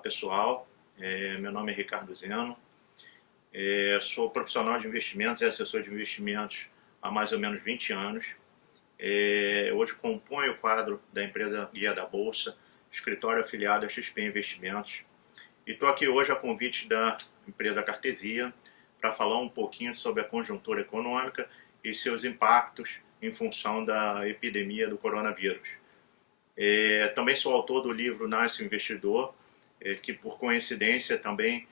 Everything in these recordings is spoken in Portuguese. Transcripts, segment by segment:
pessoal, meu nome é Ricardo Zeno, sou profissional de investimentos e assessor de investimentos há mais ou menos 20 anos. Hoje componho o quadro da empresa Guia da Bolsa, escritório afiliado a XP Investimentos, e estou aqui hoje a convite da empresa Cartesia para falar um pouquinho sobre a conjuntura econômica e seus impactos em função da epidemia do coronavírus. Também sou autor do livro Nasce o Investidor, que por coincidência também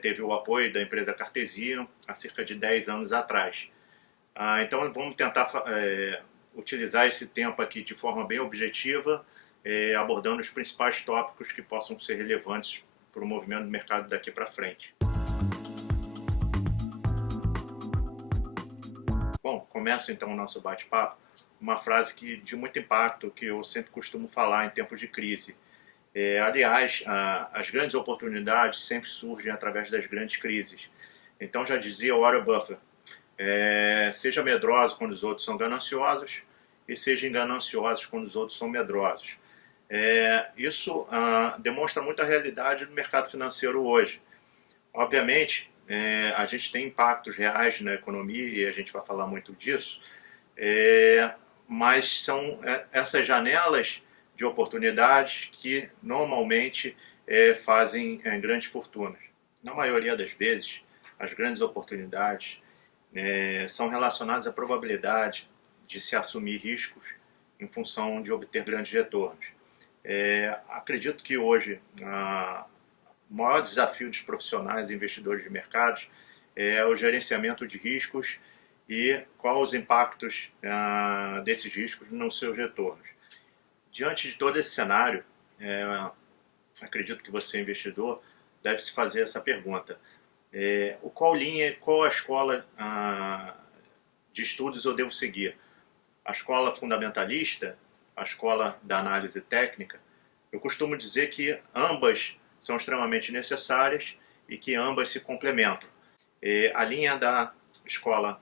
teve o apoio da empresa Cartesia há cerca de 10 anos atrás. Então vamos tentar utilizar esse tempo aqui de forma bem objetiva, abordando os principais tópicos que possam ser relevantes para o movimento do mercado daqui para frente. Bom, começa então o nosso bate-papo, uma frase de muito impacto que eu sempre costumo falar em tempos de crise. Aliás, as grandes oportunidades sempre surgem através das grandes crises. Então já dizia Warren Buffett, seja medroso quando os outros são gananciosos e seja gananciosos quando os outros são medrosos. Isso demonstra muito a realidade do mercado financeiro hoje. Obviamente, a gente tem impactos reais na economia e a gente vai falar muito disso, mas são essas janelas de oportunidades que normalmente fazem grandes fortunas. Na maioria das vezes, as grandes oportunidades são relacionadas à probabilidade de se assumir riscos em função de obter grandes retornos. Acredito que hoje o maior desafio dos profissionais e investidores de mercados é o gerenciamento de riscos e quais os impactos desses riscos nos seus retornos. Diante de todo esse cenário, acredito que você, investidor, deve se fazer essa pergunta. Qual a escola de estudos eu devo seguir? A escola fundamentalista? A escola da análise técnica? Eu costumo dizer que ambas são extremamente necessárias e que ambas se complementam. A linha da escola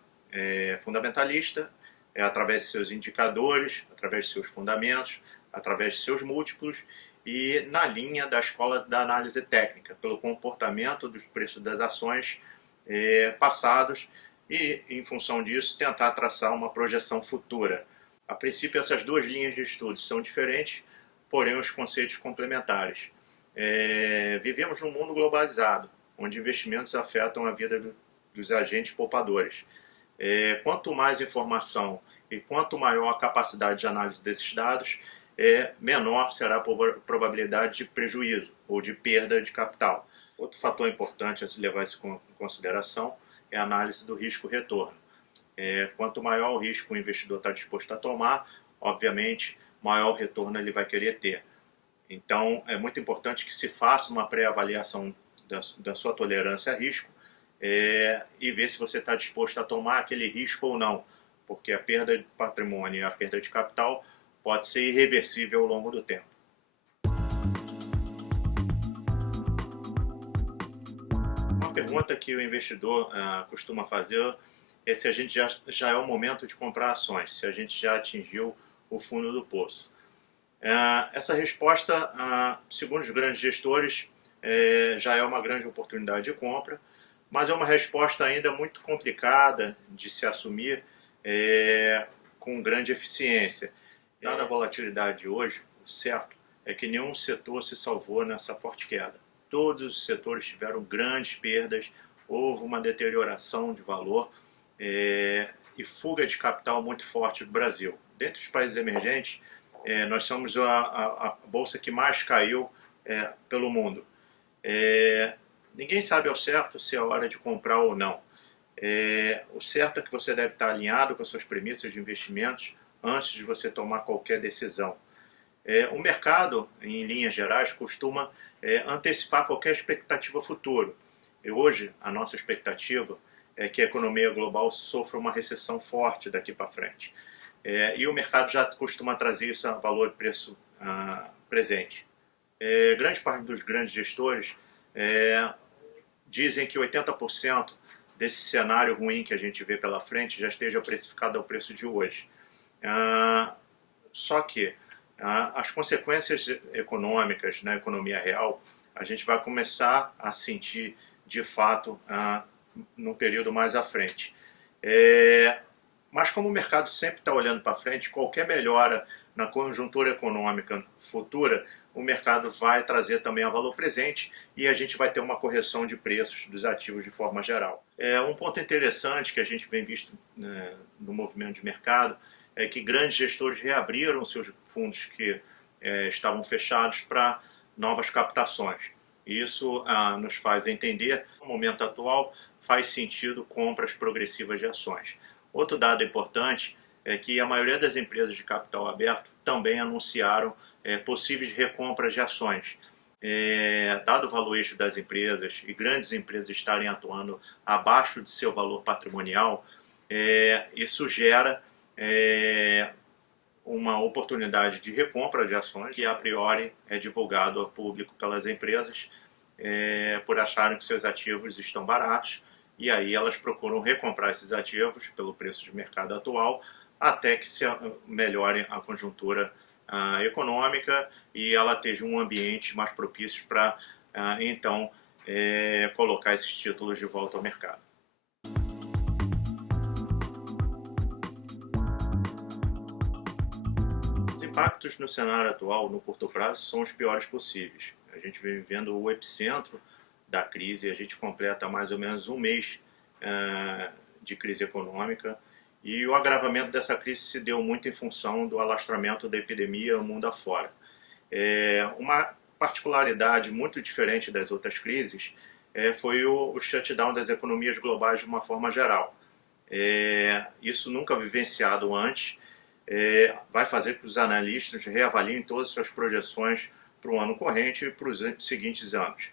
fundamentalista é através de seus indicadores, através de seus fundamentos, através de seus múltiplos, e na linha da escola da análise técnica, pelo comportamento dos preços das ações passados e, em função disso, tentar traçar uma projeção futura. A princípio, essas duas linhas de estudos são diferentes, porém os conceitos complementares. Vivemos num mundo globalizado, onde investimentos afetam a vida dos agentes poupadores. Quanto mais informação e quanto maior a capacidade de análise desses dados, menor será a probabilidade de prejuízo ou de perda de capital. Outro fator importante a se levar isso em consideração é a análise do risco-retorno. Quanto maior o risco o investidor está disposto a tomar, obviamente, maior retorno ele vai querer ter. Então, é muito importante que se faça uma pré-avaliação da sua tolerância a risco e ver se você está disposto a tomar aquele risco ou não, porque a perda de patrimônio e a perda de capital pode ser irreversível ao longo do tempo. Uma pergunta que o investidor costuma fazer é se a gente já é o momento de comprar ações, se a gente já atingiu o fundo do poço. Essa resposta, segundo os grandes gestores, já é uma grande oportunidade de compra, mas é uma resposta ainda muito complicada de se assumir com grande eficiência. Dada a volatilidade de hoje, o certo é que nenhum setor se salvou nessa forte queda. Todos os setores tiveram grandes perdas, houve uma deterioração de valor e fuga de capital muito forte do Brasil. Dentre os países emergentes, nós somos a bolsa que mais caiu pelo mundo. Ninguém sabe ao certo se é hora de comprar ou não. O certo é que você deve estar alinhado com as suas premissas de investimentos antes de você tomar qualquer decisão. O mercado, em linhas gerais, costuma antecipar qualquer expectativa futura. E hoje, a nossa expectativa é que a economia global sofra uma recessão forte daqui para frente. E o mercado já costuma trazer isso a valor de preço presente. Grande parte dos grandes gestores dizem que 80% desse cenário ruim que a gente vê pela frente já esteja precificado ao preço de hoje. Só que as consequências econômicas na economia real a gente vai começar a sentir de fato num período mais à frente. Mas como o mercado sempre está olhando para frente, qualquer melhora na conjuntura econômica futura, o mercado vai trazer também a valor presente e a gente vai ter uma correção de preços dos ativos de forma geral. Um ponto interessante que a gente vem visto, né, no movimento de mercado é que grandes gestores reabriram seus fundos que estavam fechados para novas captações. Isso nos faz entender que no momento atual faz sentido compras progressivas de ações. Outro dado importante é que a maioria das empresas de capital aberto também anunciaram possíveis recompras de ações. Dado o valuation das empresas e grandes empresas estarem atuando abaixo de seu valor patrimonial, isso gera uma oportunidade de recompra de ações que a priori é divulgado ao público pelas empresas por acharem que seus ativos estão baratos, e aí elas procuram recomprar esses ativos pelo preço de mercado atual até que se melhore a conjuntura econômica e ela esteja um ambiente mais propício para então colocar esses títulos de volta ao mercado. Os impactos no cenário atual, no curto prazo, são os piores possíveis. A gente vem vivendo o epicentro da crise, a gente completa mais ou menos um mês de crise econômica, e o agravamento dessa crise se deu muito em função do alastramento da epidemia no mundo afora. Uma particularidade muito diferente das outras crises foi o shutdown das economias globais de uma forma geral. Isso nunca vivenciado antes, vai fazer que os analistas reavaliem todas as suas projeções para o ano corrente e para os seguintes anos.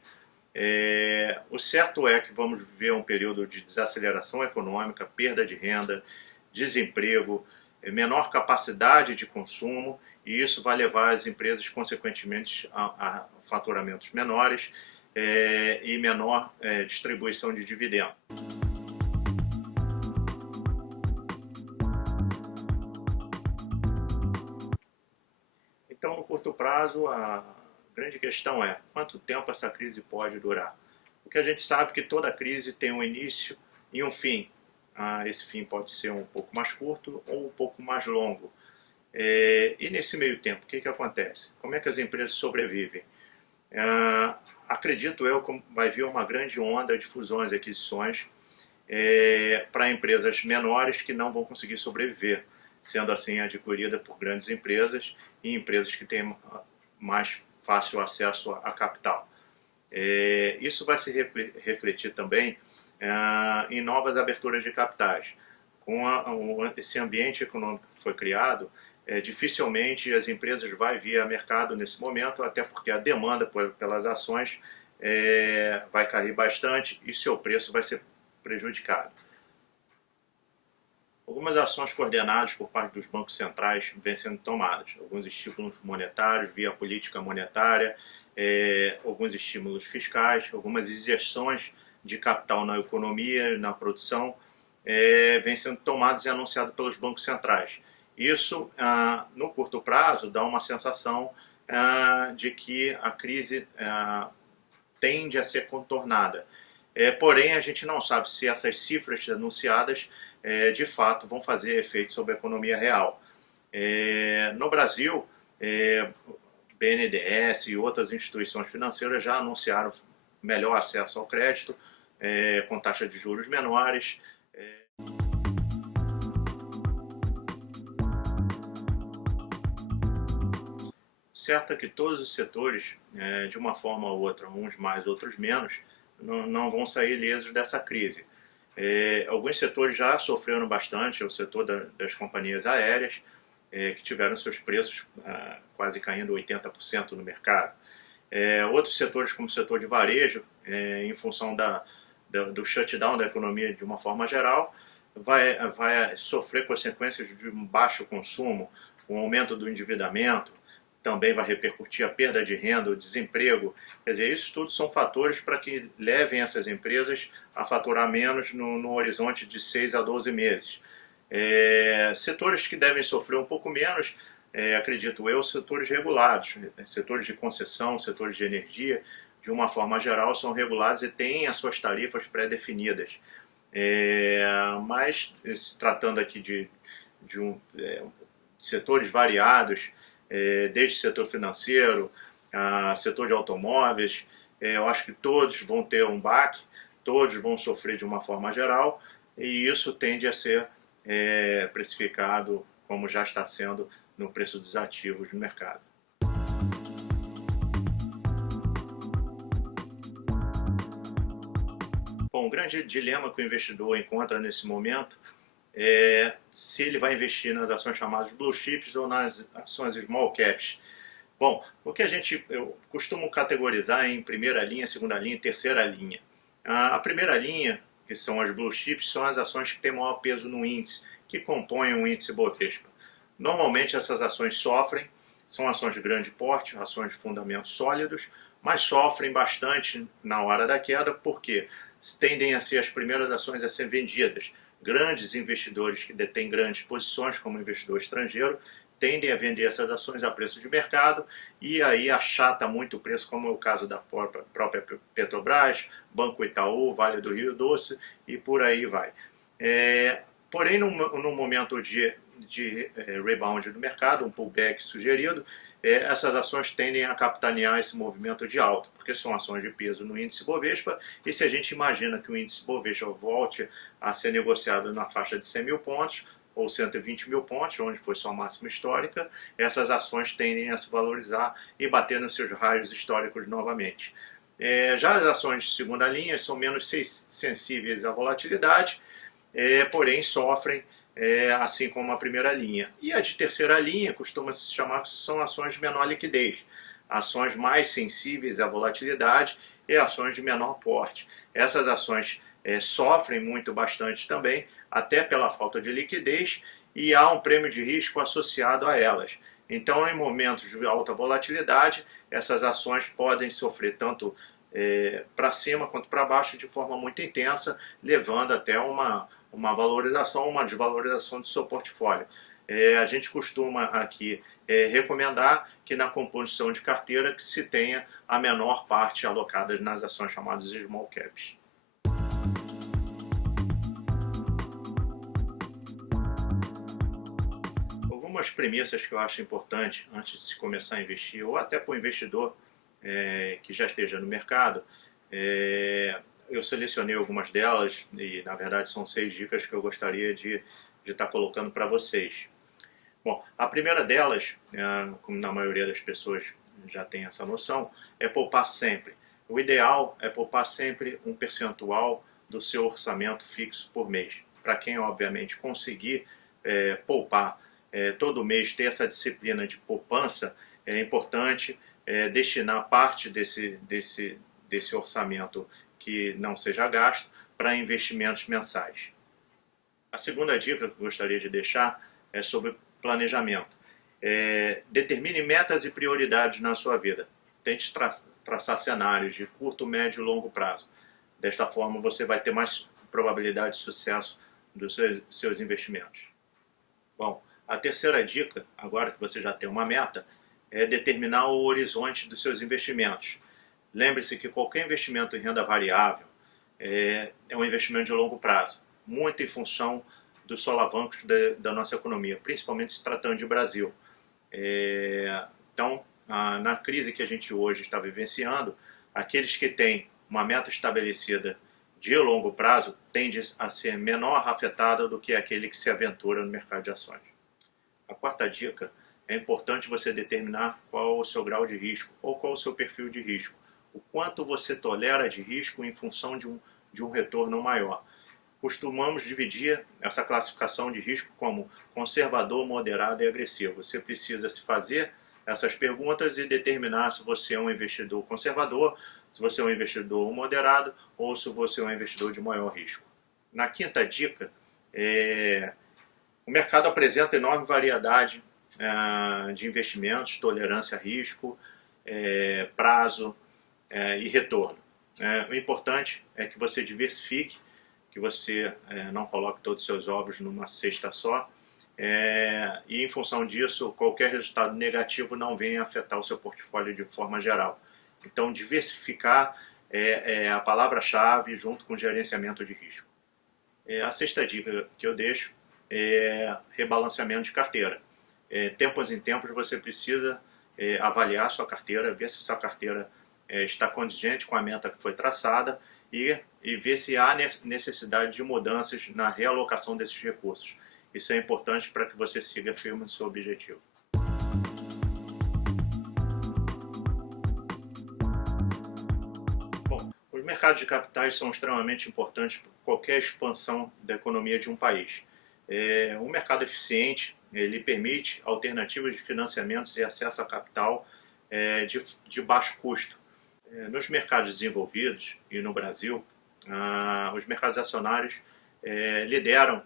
O certo é que vamos viver um período de desaceleração econômica, perda de renda, desemprego, menor capacidade de consumo, e isso vai levar as empresas, consequentemente, a faturamentos menores e menor distribuição de dividendos. Então, no curto prazo, a grande questão é quanto tempo essa crise pode durar. Porque a gente sabe que toda crise tem um início e um fim. Esse fim pode ser um pouco mais curto ou um pouco mais longo. E nesse meio tempo, o que acontece? Como é que as empresas sobrevivem? Acredito eu que vai vir uma grande onda de fusões e aquisições para empresas menores que não vão conseguir sobreviver, sendo assim adquirida por grandes empresas e empresas que têm mais fácil acesso a capital. Isso vai se refletir também em novas aberturas de capitais. Com esse ambiente econômico que foi criado, dificilmente as empresas vão vir a mercado nesse momento, até porque a demanda pelas ações vai cair bastante e seu preço vai ser prejudicado. Algumas ações coordenadas por parte dos bancos centrais vêm sendo tomadas. Alguns estímulos monetários via política monetária, alguns estímulos fiscais, algumas injeções de capital na economia, na produção, vêm sendo tomadas e anunciadas pelos bancos centrais. Isso, no curto prazo, dá uma sensação de que a crise tende a ser contornada. Porém, a gente não sabe se essas cifras anunciadas de fato vão fazer efeito sobre a economia real. No Brasil, BNDES e outras instituições financeiras já anunciaram melhor acesso ao crédito, com taxa de juros menores. Certo é que todos os setores, de uma forma ou outra, uns mais, outros menos, não vão sair ilesos dessa crise. Alguns setores já sofreram bastante, o setor das companhias aéreas, que tiveram seus preços quase caindo 80% no mercado. Outros setores, como o setor de varejo, em função do shutdown da economia de uma forma geral, vai sofrer consequências de um baixo consumo, um aumento do endividamento, também vai repercutir a perda de renda, o desemprego. Quer dizer, isso tudo são fatores para que levem essas empresas a faturar menos no horizonte de 6 a 12 meses. Setores que devem sofrer um pouco menos, acredito eu, setores regulados, setores de concessão, setores de energia, de uma forma geral, são regulados e têm as suas tarifas pré-definidas. Mas, se tratando aqui de setores variados, desde setor financeiro, a setor de automóveis, eu acho que todos vão ter um baque, todos vão sofrer de uma forma geral, e isso tende a ser precificado como já está sendo no preço dos ativos no mercado. Bom, o grande dilema que o investidor encontra nesse momento é se ele vai investir nas ações chamadas blue chips ou nas ações small caps. Bom, o que eu costumo categorizar em primeira linha, segunda linha e terceira linha. A primeira linha, que são as blue chips, são as ações que têm maior peso no índice, que compõem o índice Bovespa. Normalmente essas ações sofrem, são ações de grande porte, ações de fundamentos sólidos, mas sofrem bastante na hora da queda, porque tendem a ser as primeiras ações a serem vendidas. Grandes investidores que detêm grandes posições, como investidor estrangeiro, tendem a vender essas ações a preço de mercado e aí achata muito o preço, como é o caso da própria Petrobras, Banco Itaú, Vale do Rio Doce e por aí vai. Porém, no momento de rebound do mercado, um pullback sugerido, essas ações tendem a capitanear esse movimento de alta, porque são ações de peso no índice Bovespa, e se a gente imagina que o índice Bovespa volte a ser negociado na faixa de 100 mil pontos, ou 120 mil pontos, onde foi sua máxima histórica, essas ações tendem a se valorizar e bater nos seus raios históricos novamente. Já as ações de segunda linha são menos sensíveis à volatilidade, porém sofrem assim como a primeira linha. E a de terceira linha costuma se chamar, são ações de menor liquidez, ações mais sensíveis à volatilidade e ações de menor porte. Essas ações sofrem bastante também, até pela falta de liquidez, e há um prêmio de risco associado a elas. Então, em momentos de alta volatilidade, essas ações podem sofrer tanto para cima quanto para baixo de forma muito intensa, levando até uma valorização, uma desvalorização do seu portfólio. A gente costuma aqui recomendar que na composição de carteira que se tenha a menor parte alocada nas ações chamadas small caps. Algumas premissas que eu acho importante antes de se começar a investir, ou até para o investidor que já esteja no mercado, eu selecionei algumas delas e, na verdade, são 6 dicas que eu gostaria de estar colocando para vocês. Bom, a primeira delas, como na maioria das pessoas já tem essa noção, é poupar sempre. O ideal é poupar sempre um percentual do seu orçamento fixo por mês. Para quem, obviamente, conseguir poupar todo mês, ter essa disciplina de poupança, é importante destinar parte desse orçamento que não seja gasto para investimentos mensais. A segunda dica que eu gostaria de deixar é sobre planejamento. Determine metas e prioridades na sua vida. Tente traçar cenários de curto, médio e longo prazo. Desta forma, você vai ter mais probabilidade de sucesso dos seus investimentos. Bom, a terceira dica, agora que você já tem uma meta, é determinar o horizonte dos seus investimentos. Lembre-se que qualquer investimento em renda variável é um investimento de longo prazo, muito em função dos solavancos da nossa economia, principalmente se tratando de Brasil. Então, na crise que a gente hoje está vivenciando, aqueles que têm uma meta estabelecida de longo prazo tendem a ser menor afetada do que aquele que se aventura no mercado de ações. A quarta dica, é importante você determinar qual é o seu grau de risco ou qual é o seu perfil de risco. O quanto você tolera de risco em função de um retorno maior. Costumamos dividir essa classificação de risco como conservador, moderado e agressivo. Você precisa se fazer essas perguntas e determinar se você é um investidor conservador, se você é um investidor moderado ou se você é um investidor de maior risco. Na quinta dica, o mercado apresenta enorme variedade de investimentos, tolerância a risco, prazo e retorno. O importante é que você diversifique, que você não coloque todos os seus ovos numa cesta só, e em função disso, qualquer resultado negativo não venha afetar o seu portfólio de forma geral. Então, diversificar é a palavra-chave junto com gerenciamento de risco. A sexta dica que eu deixo é rebalanceamento de carteira. Tempos em tempos você precisa avaliar a sua carteira, ver se sua carteira está condizente com a meta que foi traçada e ver se há necessidade de mudanças na realocação desses recursos. Isso é importante para que você siga firme no seu objetivo. Bom, os mercados de capitais são extremamente importantes para qualquer expansão da economia de um país. Um mercado eficiente, ele permite alternativas de financiamentos e acesso a capital de baixo custo. Nos mercados desenvolvidos e no Brasil, os mercados acionários lideram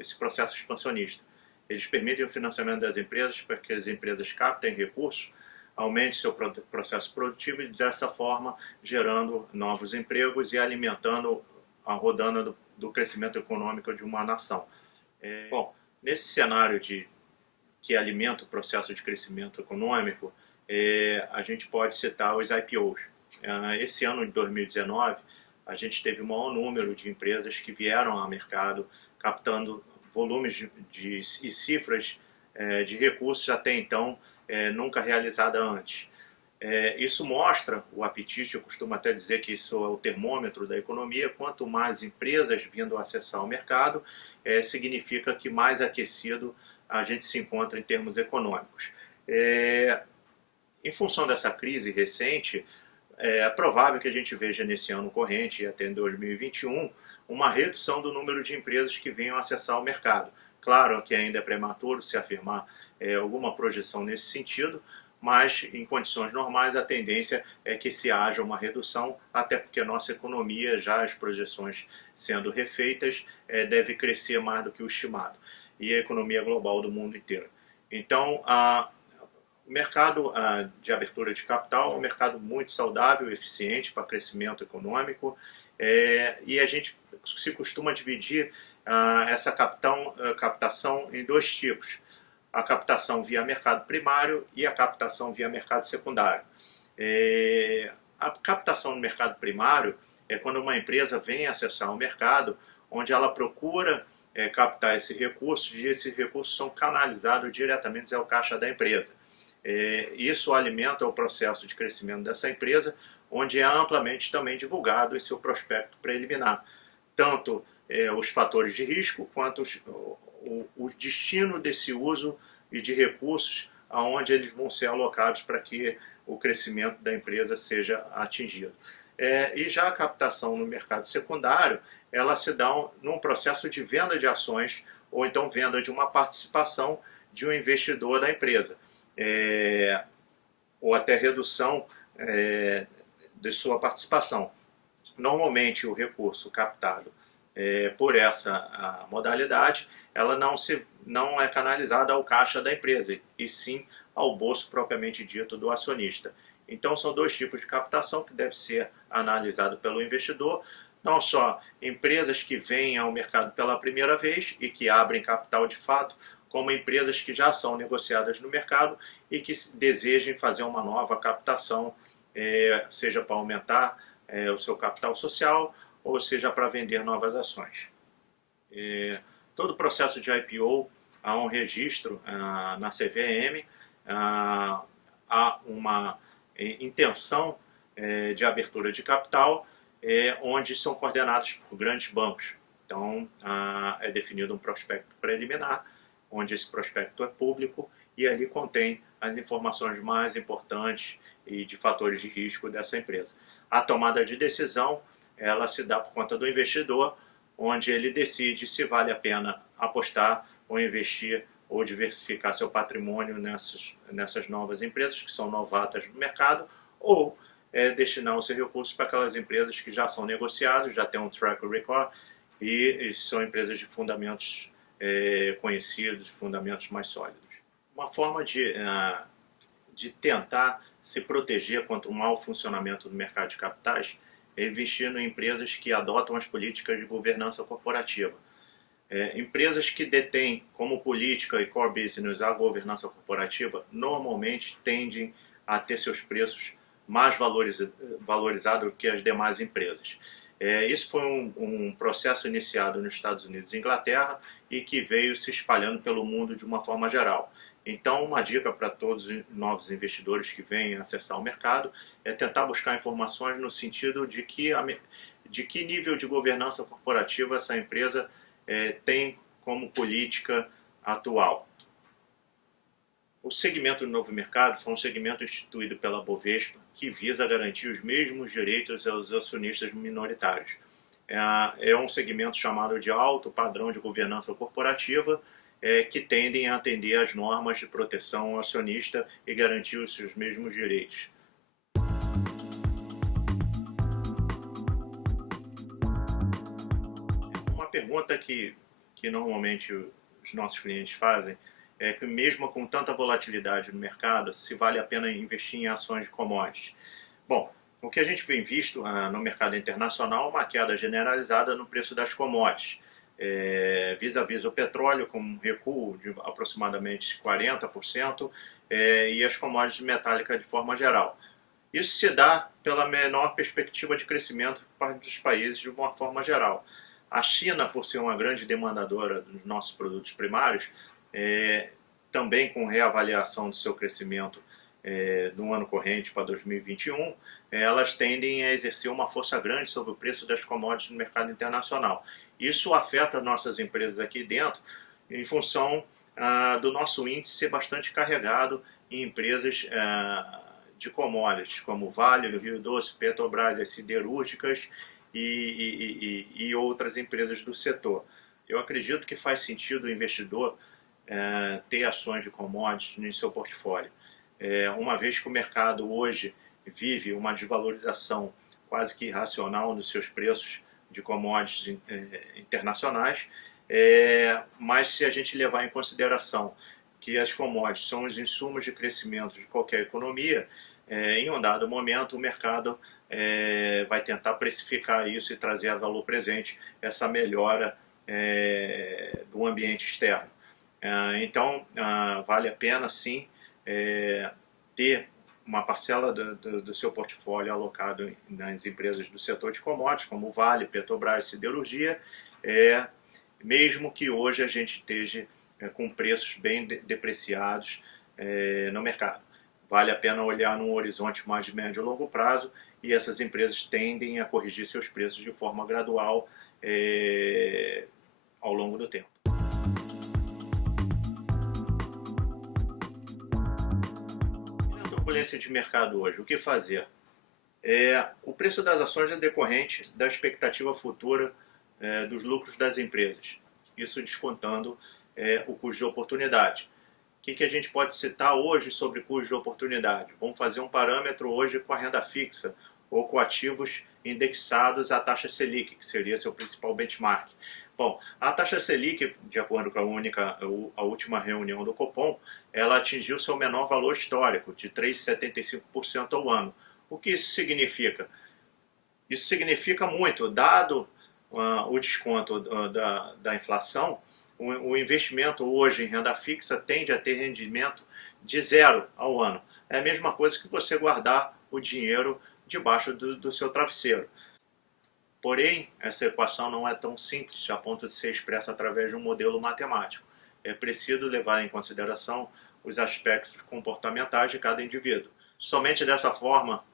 esse processo expansionista. Eles permitem o financiamento das empresas para que as empresas captem recursos, aumente seu processo produtivo e, dessa forma, gerando novos empregos e alimentando a rodana do crescimento econômico de uma nação. Bom, nesse cenário que alimenta o processo de crescimento econômico, a gente pode citar os IPOs. Esse ano de 2019, a gente teve o maior número de empresas que vieram ao mercado captando volumes e cifras de recursos até então nunca realizada antes. Isso mostra o apetite, eu costumo até dizer que isso é o termômetro da economia. Quanto mais empresas vindo acessar o mercado, significa que mais aquecido a gente se encontra em termos econômicos. Em função dessa crise recente, é provável que a gente veja nesse ano corrente e até em 2021 uma redução do número de empresas que venham acessar o mercado. Claro que ainda é prematuro se afirmar alguma projeção nesse sentido, mas em condições normais a tendência é que se haja uma redução, até porque a nossa economia, já as projeções sendo refeitas, deve crescer mais do que o estimado, e a economia global do mundo inteiro. Então, o mercado de abertura de capital é um mercado muito saudável, eficiente para crescimento econômico, e a gente se costuma dividir essa captação em dois tipos: a captação via mercado primário e a captação via mercado secundário. A captação no mercado primário é quando uma empresa vem acessar o mercado, onde ela procura captar esse recurso, e esses recursos são canalizados diretamente ao caixa da empresa. Isso alimenta o processo de crescimento dessa empresa, onde é amplamente também divulgado em seu prospecto preliminar, tanto os fatores de risco quanto o destino desse uso e de recursos aonde eles vão ser alocados para que o crescimento da empresa seja atingido. E já a captação no mercado secundário, ela se dá num processo de venda de ações ou então venda de uma participação de um investidor da empresa, ou até redução de sua participação. Normalmente o recurso captado por essa modalidade, ela não é canalizada ao caixa da empresa, e sim ao bolso propriamente dito do acionista. Então são dois tipos de captação que deve ser analisado pelo investidor, não só empresas que vêm ao mercado pela primeira vez e que abrem capital de fato, como empresas que já são negociadas no mercado e que desejem fazer uma nova captação, seja para aumentar o seu capital social, ou seja para vender novas ações. Todo o processo de IPO há um registro na CVM, há uma intenção de abertura de capital, onde são coordenados por grandes bancos. Então, é definido um prospecto preliminar, onde esse prospecto é público e ali contém as informações mais importantes e de fatores de risco dessa empresa. A tomada de decisão, ela se dá por conta do investidor, onde ele decide se vale a pena apostar ou investir ou diversificar seu patrimônio nessas novas empresas que são novatas no mercado, ou destinar os seus recursos para aquelas empresas que já são negociadas, já têm um track record e são empresas de fundamentos conhecidos, fundamentos mais sólidos. Uma forma de tentar se proteger contra o mau funcionamento do mercado de capitais é investir em empresas que adotam as políticas de governança corporativa. Empresas que detêm como política e core business a governança corporativa normalmente tendem a ter seus preços mais valorizado do que as demais empresas. Isso foi um processo iniciado nos Estados Unidos e Inglaterra e que veio se espalhando pelo mundo de uma forma geral. Então, uma dica para todos os novos investidores que vêm acessar o mercado é tentar buscar informações no sentido de que nível de governança corporativa essa empresa tem como política atual. O segmento do novo mercado foi um segmento instituído pela Bovespa que visa garantir os mesmos direitos aos acionistas minoritários. É um segmento chamado de alto padrão de governança corporativa, que tendem a atender às normas de proteção ao acionista e garantir os seus mesmos direitos. Uma pergunta que normalmente os nossos clientes fazem é que mesmo com tanta volatilidade no mercado, se vale a pena investir em ações de commodities. Bom, o que a gente vem visto no mercado internacional é uma queda generalizada no preço das commodities. Vis-à-vis o petróleo, com um recuo de aproximadamente 40%, e as commodities metálicas de forma geral. Isso se dá pela menor perspectiva de crescimento dos países de uma forma geral. A China, por ser uma grande demandadora dos nossos produtos primários, também com reavaliação do seu crescimento no ano corrente para 2021, elas tendem a exercer uma força grande sobre o preço das commodities no mercado internacional. Isso afeta nossas empresas aqui dentro em função do nosso índice ser bastante carregado em empresas de commodities, como Vale, Rio Doce, Petrobras, as siderúrgicas e outras empresas do setor. Eu acredito que faz sentido o investidor ter ações de commodities no seu portfólio. Uma vez que o mercado hoje vive uma desvalorização quase que irracional nos seus preços de commodities internacionais, mas se a gente levar em consideração que as commodities são os insumos de crescimento de qualquer economia, em um dado momento o mercado vai tentar precificar isso e trazer a valor presente essa melhora do ambiente externo. Então, vale a pena sim ter uma parcela do seu portfólio alocado nas empresas do setor de commodities, como Vale, Petrobras, Siderurgia, mesmo que hoje a gente esteja com preços bem depreciados no mercado. Vale a pena olhar num horizonte mais de médio e longo prazo, e essas empresas tendem a corrigir seus preços de forma gradual ao longo do tempo. Na turbulência de mercado hoje, o que fazer? O preço das ações é decorrente da expectativa futura dos lucros das empresas, isso descontando o custo de oportunidade. O que a gente pode citar hoje sobre custo de oportunidade? Vamos fazer um parâmetro hoje com a renda fixa ou com ativos indexados à taxa Selic, que seria seu principal benchmark. Bom, a taxa Selic, de acordo com a última reunião do Copom, ela atingiu seu menor valor histórico, de 3,75% ao ano. O que isso significa? Isso significa muito, dado o desconto da inflação. O investimento hoje em renda fixa tende a ter rendimento de 0 ao ano. É a mesma coisa que você guardar o dinheiro debaixo do seu travesseiro. Porém, essa equação não é tão simples a ponto de ser expressa através de um modelo matemático. É preciso levar em consideração os aspectos comportamentais de cada indivíduo. Somente dessa forma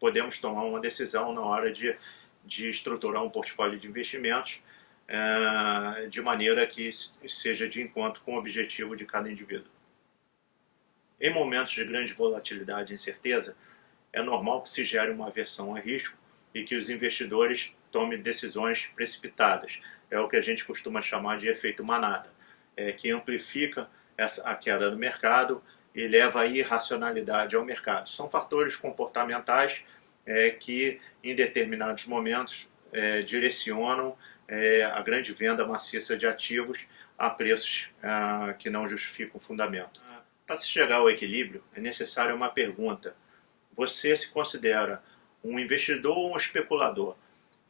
podemos tomar uma decisão na hora de estruturar um portfólio de investimentos de maneira que seja de encontro com o objetivo de cada indivíduo. Em momentos de grande volatilidade e incerteza, é normal que se gere uma aversão a risco e que os investidores tomem decisões precipitadas. É o que a gente costuma chamar de efeito manada, que amplifica a queda do mercado e leva a irracionalidade ao mercado. São fatores comportamentais que, em determinados momentos, direcionam a grande venda maciça de ativos a preços que não justificam o fundamento. Para se chegar ao equilíbrio, é necessária uma pergunta. Você se considera um investidor ou um especulador?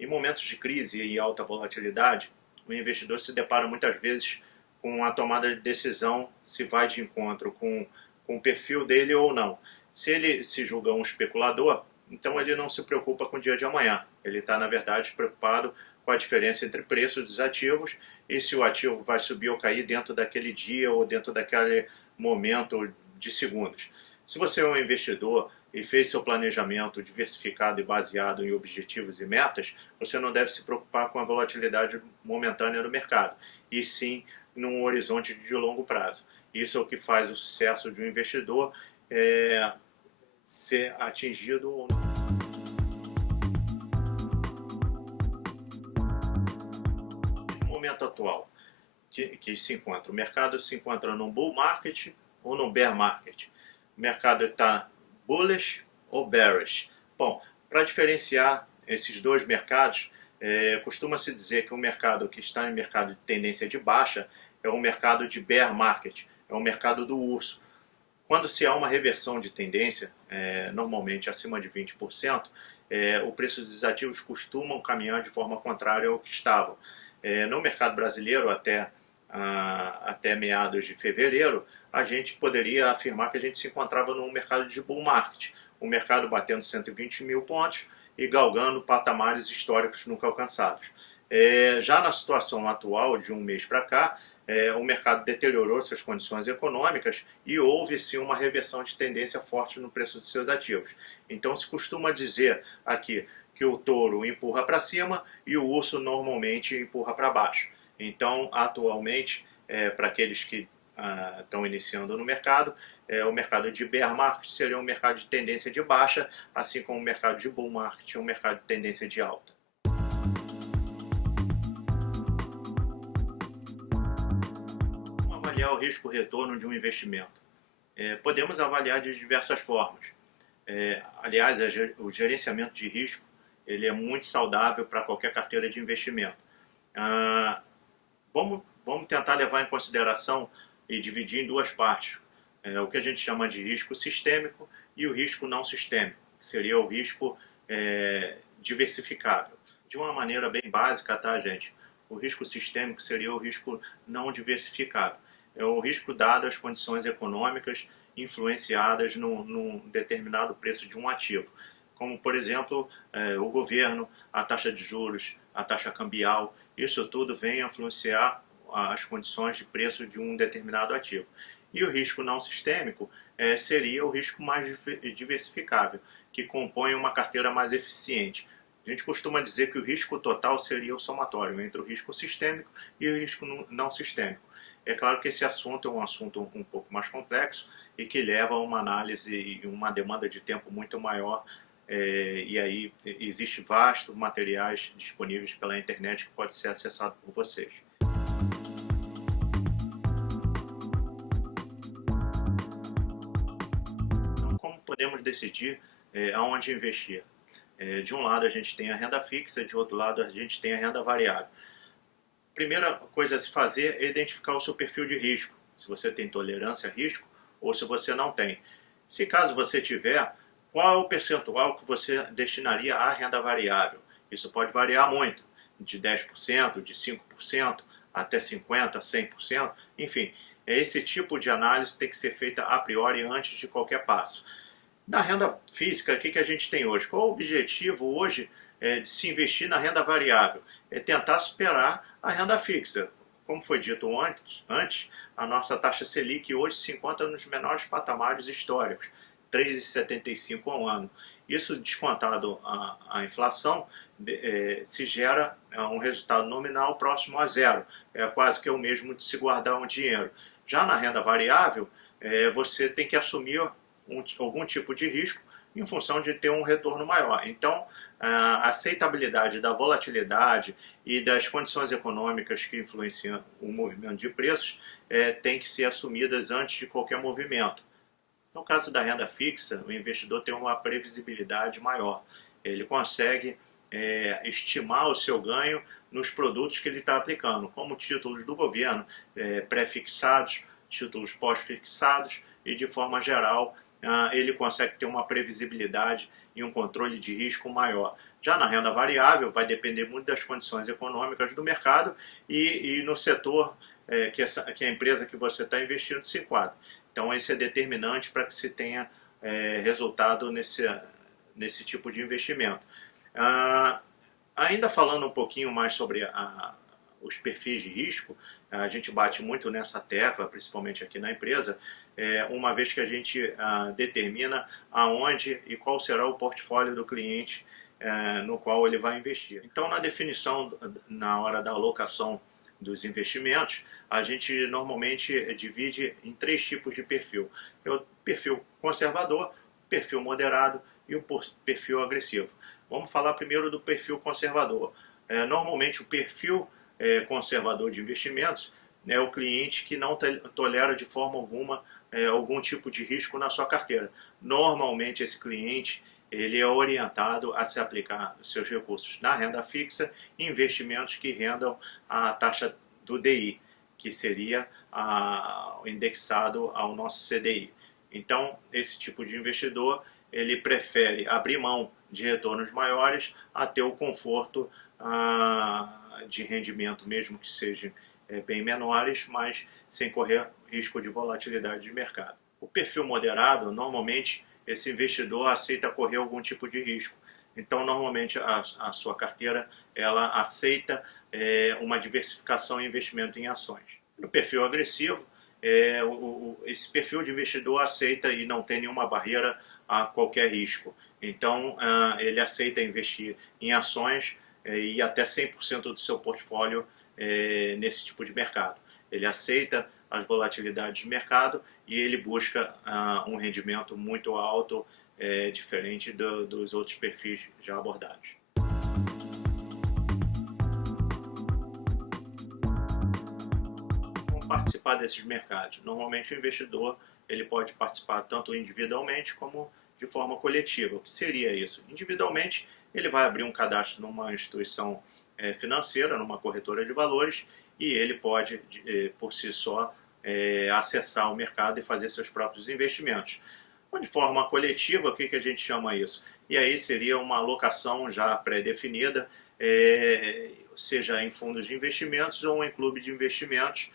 Em momentos de crise e alta volatilidade, o investidor se depara muitas vezes com a tomada de decisão se vai de encontro com o perfil dele ou não. Se ele se julga um especulador, então ele não se preocupa com o dia de amanhã. Ele está, na verdade, preocupado com a diferença entre preços dos ativos e se o ativo vai subir ou cair dentro daquele dia ou dentro daquele momento de segundos. Se você é um investidor e fez seu planejamento diversificado e baseado em objetivos e metas, você não deve se preocupar com a volatilidade momentânea do mercado, e sim num horizonte de longo prazo. Isso é o que faz o sucesso de um investidor ser atingido ou não. No momento atual que se encontra, o mercado se encontra num bull market ou num bear market. O mercado está bullish ou bearish. Bom, para diferenciar esses dois mercados, costuma-se dizer que o mercado que está em mercado de tendência de baixa é um mercado de bear market, é um mercado do urso. Quando se há uma reversão de tendência, normalmente acima de 20%, o preço dos ativos costumam caminhar de forma contrária ao que estavam. No mercado brasileiro, até meados de fevereiro, a gente poderia afirmar que a gente se encontrava num mercado de bull market, o mercado batendo 120 mil pontos e galgando patamares históricos nunca alcançados. Já na situação atual, de um mês para cá, o mercado deteriorou suas condições econômicas e houve sim uma reversão de tendência forte no preço dos seus ativos. Então se costuma dizer aqui que o touro empurra para cima e o urso normalmente empurra para baixo. Então atualmente, para aqueles que estão iniciando no mercado, o mercado de bear market seria um mercado de tendência de baixa, assim como o mercado de bull market é um mercado de tendência de alta. Como avaliar o risco-retorno de um investimento? Podemos avaliar de diversas formas. Aliás, o gerenciamento de risco ele é muito saudável para qualquer carteira de investimento. Vamos tentar levar em consideração e dividir em duas partes. O que a gente chama de risco sistêmico e o risco não sistêmico, que seria o risco diversificável. De uma maneira bem básica, tá, gente? O risco sistêmico seria o risco não diversificável. É o risco dado às condições econômicas influenciadas num determinado preço de um ativo. Como, por exemplo, o governo, a taxa de juros, a taxa cambial, isso tudo vem influenciar as condições de preço de um determinado ativo. E o risco não sistêmico seria o risco mais diversificável, que compõe uma carteira mais eficiente. A gente costuma dizer que o risco total seria o somatório entre o risco sistêmico e o risco não sistêmico. É claro que esse assunto é um assunto um pouco mais complexo e que leva a uma análise e uma demanda de tempo muito maior. E aí existe vastos materiais disponíveis pela internet que pode ser acessado por vocês. Então, como podemos decidir aonde investir? De um lado a gente tem a renda fixa, de outro lado a gente tem a renda variável. Primeira coisa a se fazer é identificar o seu perfil de risco, se você tem tolerância a risco ou se você não tem. Se caso você tiver, qual é o percentual que você destinaria à renda variável? Isso pode variar muito, de 10%, de 5%, até 50%, 100%, enfim. Esse tipo de análise tem que ser feita a priori antes de qualquer passo. Na renda física, o que a gente tem hoje? Qual o objetivo hoje de se investir na renda variável? É tentar superar a renda fixa. Como foi dito antes, a nossa taxa Selic hoje se encontra nos menores patamares históricos, 3,75 ao ano. Isso descontado a inflação, se gera um resultado nominal próximo a zero. É quase que o mesmo de se guardar um dinheiro. Já na renda variável, você tem que assumir algum tipo de risco em função de ter um retorno maior. Então, a aceitabilidade da volatilidade e das condições econômicas que influenciam o movimento de preços tem que ser assumidas antes de qualquer movimento. No caso da renda fixa, o investidor tem uma previsibilidade maior. Ele consegue estimar o seu ganho nos produtos que ele está aplicando, como títulos do governo, pré-fixados, títulos pós-fixados e, de forma geral, ele consegue ter uma previsibilidade e um controle de risco maior. Já na renda variável, vai depender muito das condições econômicas do mercado e no setor que a empresa que você está investindo se enquadra. Então, esse é determinante para que se tenha resultado nesse tipo de investimento. Ainda falando um pouquinho mais sobre os perfis de risco, a gente bate muito nessa tecla, principalmente aqui na empresa, uma vez que a gente determina aonde e qual será o portfólio do cliente no qual ele vai investir. Então, na definição, na hora da alocação dos investimentos, a gente normalmente divide em 3 tipos de perfil. O perfil conservador, perfil moderado e o perfil agressivo. Vamos falar primeiro do perfil conservador. Normalmente o perfil conservador de investimentos é o cliente que não tolera de forma alguma algum tipo de risco na sua carteira. Normalmente esse cliente ele é orientado a se aplicar seus recursos na renda fixa em investimentos que rendam a taxa do DI, que seria indexado ao nosso CDI. Então, esse tipo de investidor ele prefere abrir mão de retornos maiores a ter o conforto de rendimento, mesmo que sejam bem menores, mas sem correr risco de volatilidade de mercado. O perfil moderado, normalmente, esse investidor aceita correr algum tipo de risco. Então, normalmente, a sua carteira ela aceita uma diversificação em investimento em ações. No perfil agressivo, esse perfil de investidor aceita e não tem nenhuma barreira a qualquer risco. Então, ele aceita investir em ações e até 100% do seu portfólio nesse tipo de mercado. Ele aceita as volatilidades de mercado e ele busca um rendimento muito alto, diferente dos outros perfis já abordados. Como participar desses mercados? Normalmente o investidor ele pode participar tanto individualmente como de forma coletiva. O que seria isso? Individualmente, ele vai abrir um cadastro numa instituição financeira, numa corretora de valores, e ele pode, por si só, acessar o mercado e fazer seus próprios investimentos. De forma coletiva, o que a gente chama isso? E aí seria uma alocação já pré-definida, seja em fundos de investimentos ou em clube de investimentos,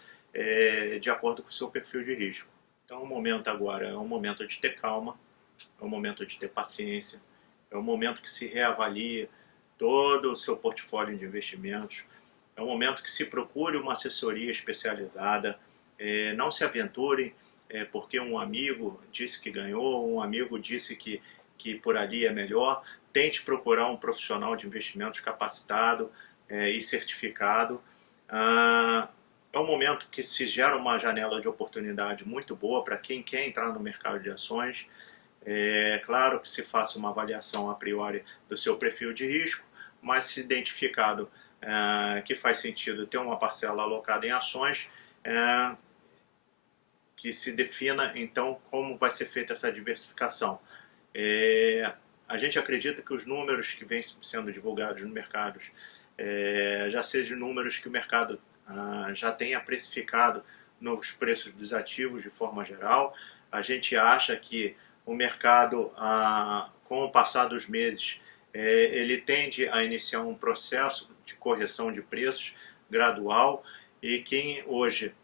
de acordo com o seu perfil de risco. Então, o momento agora é um momento de ter calma, é um momento de ter paciência, é um momento que se reavalie todo o seu portfólio de investimentos, é um momento que se procure uma assessoria especializada, não se aventure porque um amigo disse que ganhou, um amigo disse que por ali é melhor. Tente procurar um profissional de investimentos capacitado e certificado. É um momento que se gera uma janela de oportunidade muito boa para quem quer entrar no mercado de ações. É claro que se faça uma avaliação a priori do seu perfil de risco, mas se identificado que faz sentido ter uma parcela alocada em ações, que se defina então como vai ser feita essa diversificação. A gente acredita que os números que vêm sendo divulgados no mercado já sejam números que o mercado já tenha precificado nos preços dos ativos de forma geral. A gente acha que o mercado, com o passar dos meses, ele tende a iniciar um processo de correção de preços gradual, e quem hoje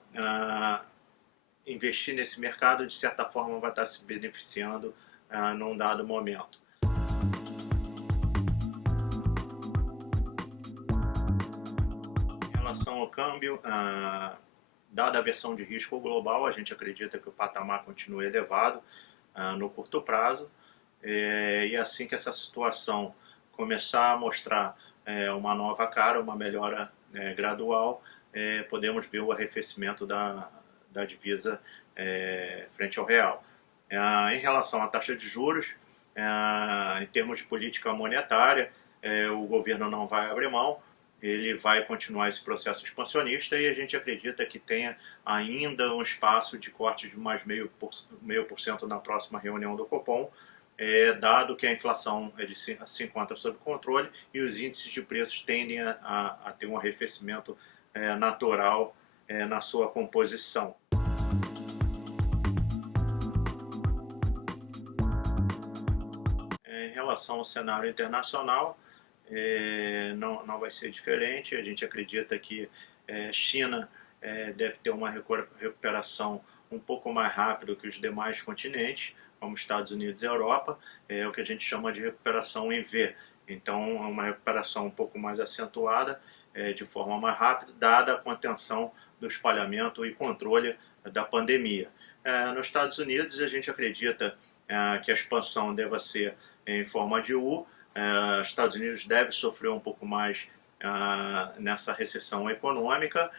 investir nesse mercado, de certa forma, vai estar se beneficiando num dado momento. Em relação ao câmbio, dada a versão de risco global, a gente acredita que o patamar continue elevado no curto prazo, e assim que essa situação começar a mostrar uma nova cara, uma melhora gradual, podemos ver o arrefecimento da divisa frente ao real. Em relação à taxa de juros, em termos de política monetária, o governo não vai abrir mão, ele vai continuar esse processo expansionista, e a gente acredita que tenha ainda um espaço de corte de mais 0,5% na próxima reunião do Copom, dado que a inflação se encontra sob controle e os índices de preços tendem a ter um arrefecimento natural na sua composição. Em relação ao cenário internacional, não vai ser diferente. A gente acredita que China deve ter uma recuperação um pouco mais rápida que os demais continentes, como Estados Unidos e Europa, é o que a gente chama de recuperação em V. Então, é uma recuperação um pouco mais acentuada, de forma mais rápida, dada a contenção do espalhamento e controle da pandemia. Nos Estados Unidos, a gente acredita que a expansão deva ser em forma de U. Os Estados Unidos deve sofrer um pouco mais nessa recessão econômica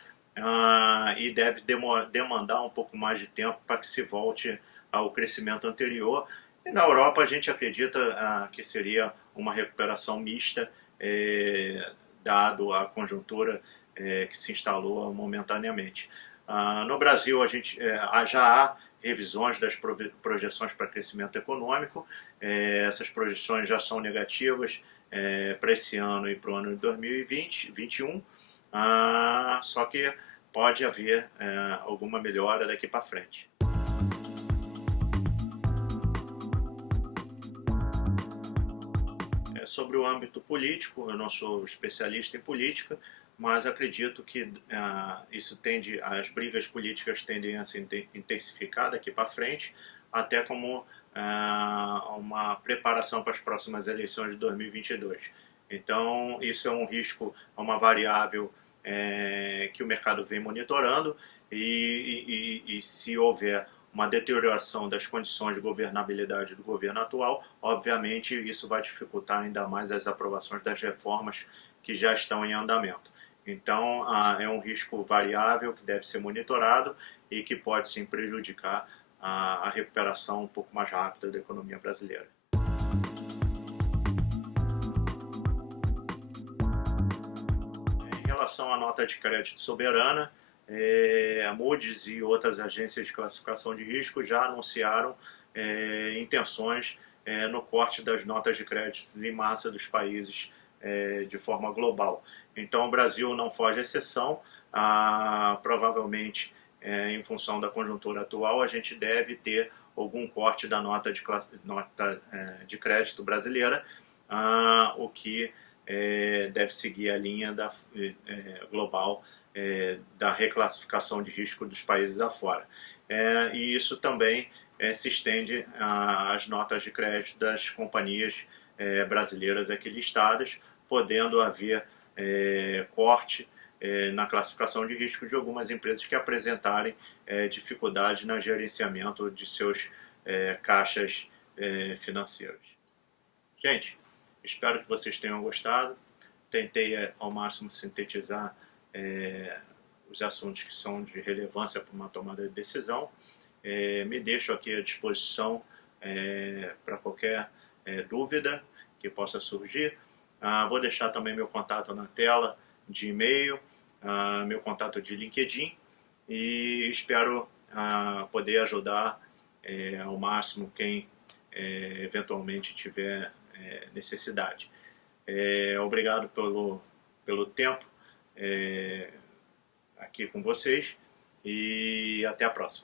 e deve demandar um pouco mais de tempo para que se volte ao crescimento anterior. E na Europa a gente acredita que seria uma recuperação mista, dado a conjuntura que se instalou momentaneamente. No Brasil a gente já há revisões das projeções para crescimento econômico. Essas projeções já são negativas para esse ano e para o ano de 2021, só que pode haver alguma melhora daqui para frente. Sobre o âmbito político, eu não sou especialista em política, mas acredito que as brigas políticas tendem a se intensificar daqui para frente, até como uma preparação para as próximas eleições de 2022. Então, isso é um risco, uma variável que o mercado vem monitorando e se houver uma deterioração das condições de governabilidade do governo atual, obviamente isso vai dificultar ainda mais as aprovações das reformas que já estão em andamento. Então, é um risco variável que deve ser monitorado e que pode sim prejudicar a recuperação um pouco mais rápida da economia brasileira. Em relação à nota de crédito soberana, a Moody's e outras agências de classificação de risco já anunciaram intenções no corte das notas de crédito em massa dos países de forma global. Então o Brasil não foge à exceção. Provavelmente, em função da conjuntura atual, a gente deve ter algum corte da nota de crédito brasileira, o que deve seguir a linha global da reclassificação de risco dos países afora. E isso também se estende às notas de crédito das companhias brasileiras aqui listadas, podendo haver corte na classificação de risco de algumas empresas que apresentarem dificuldade no gerenciamento de seus caixas financeiros. Gente, espero que vocês tenham gostado. Tentei ao máximo sintetizar os assuntos que são de relevância para uma tomada de decisão. Me deixo aqui à disposição para qualquer dúvida que possa surgir. Vou deixar também meu contato na tela de e-mail, meu contato de LinkedIn, e espero poder ajudar ao máximo quem eventualmente tiver necessidade. Obrigado pelo tempo aqui com vocês e até a próxima.